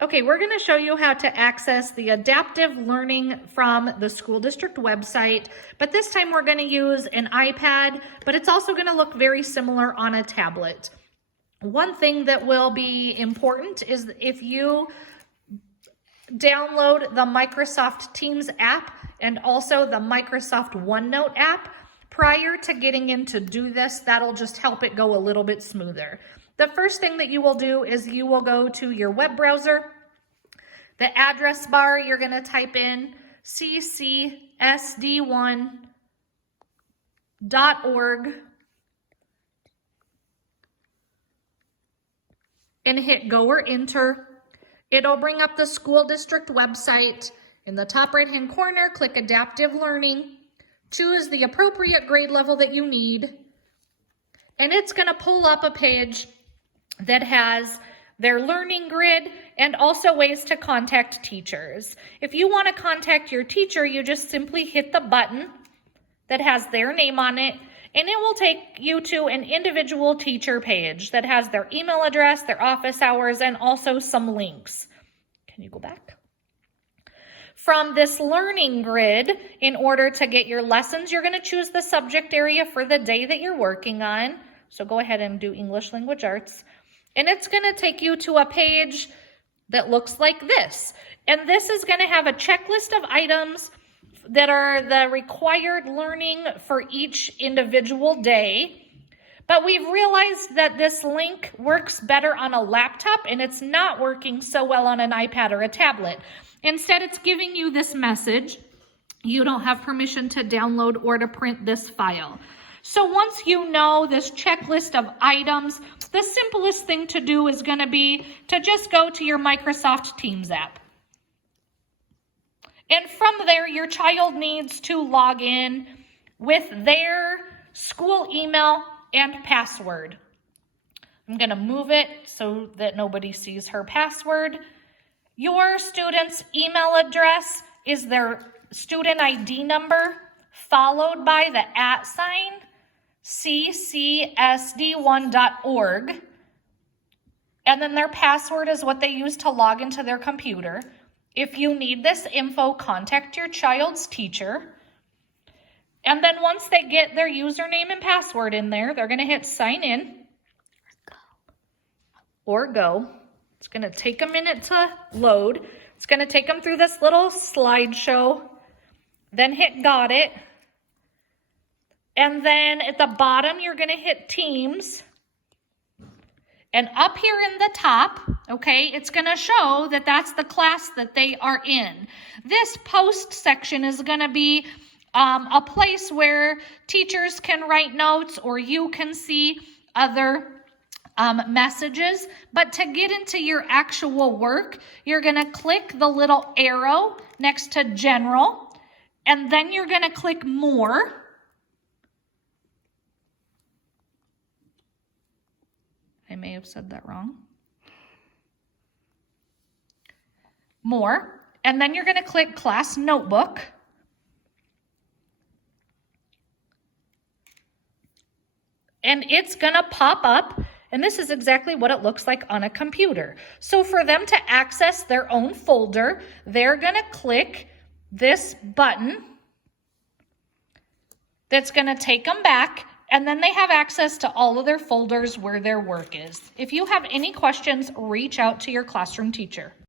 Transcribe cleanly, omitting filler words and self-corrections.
Okay, we're going to show you how to access the adaptive learning from the school district website, but this time we're going to use an iPad, but it's also going to look very similar on a tablet. One thing that will be important is if you download the Microsoft Teams app and also the Microsoft OneNote app prior to getting in to do this. That'll just help it go a little bit smoother. The first thing that you will do is you will go to your web browser. The address bar, you're going to type in ccsd1.org and hit go or enter. It'll bring up the school district website. In the top right-hand corner, click Adaptive Learning. Choose the appropriate grade level that you need. And it's going to pull up a page that has their learning grid and also ways to contact teachers. If you want to contact your teacher, you just simply hit the button that has their name on it, and it will take you to an individual teacher page that has their email address, their office hours, and also some links. Can you go back? From this learning grid, in order to get your lessons, you're going to choose the subject area for the day that you're working on. So go ahead and do English Language Arts. And it's going to take you to a page that looks like this. And this is going to have a checklist of items that are the required learning for each individual day. But we've realized that this link works better on a laptop and it's not working so well on an iPad or a tablet. Instead, it's giving you this message. You don't have permission to download or to print this file. So once you know this checklist of items, the simplest thing to do is going to be to just go to your Microsoft Teams app. And from there, your child needs to log in with their school email and password. I'm going to move it so that nobody sees her password. Your student's email address is their student ID number, followed by the @ ccsd1.org. And then their password is what they use to log into their computer. If you need this info, contact your child's teacher. And then once they get their username and password in there, they're going to hit sign in or go. It's going to take a minute to load. It's going to take them through this little slideshow. Then hit got it. And then at the bottom, you're going to hit Teams. And up here in the top, okay, it's going to show that that's the class that they are in. This post section is going to be a place where teachers can write notes or you can see other messages. But to get into your actual work, you're going to click the little arrow next to General, and then you're going to click More. I may have said that wrong. More, and then you're going to click Class Notebook. And it's going to pop up, and this is exactly what it looks like on a computer. So for them to access their own folder, they're going to click this button that's going to take them back. And then they have access to all of their folders where their work is. If you have any questions, reach out to your classroom teacher.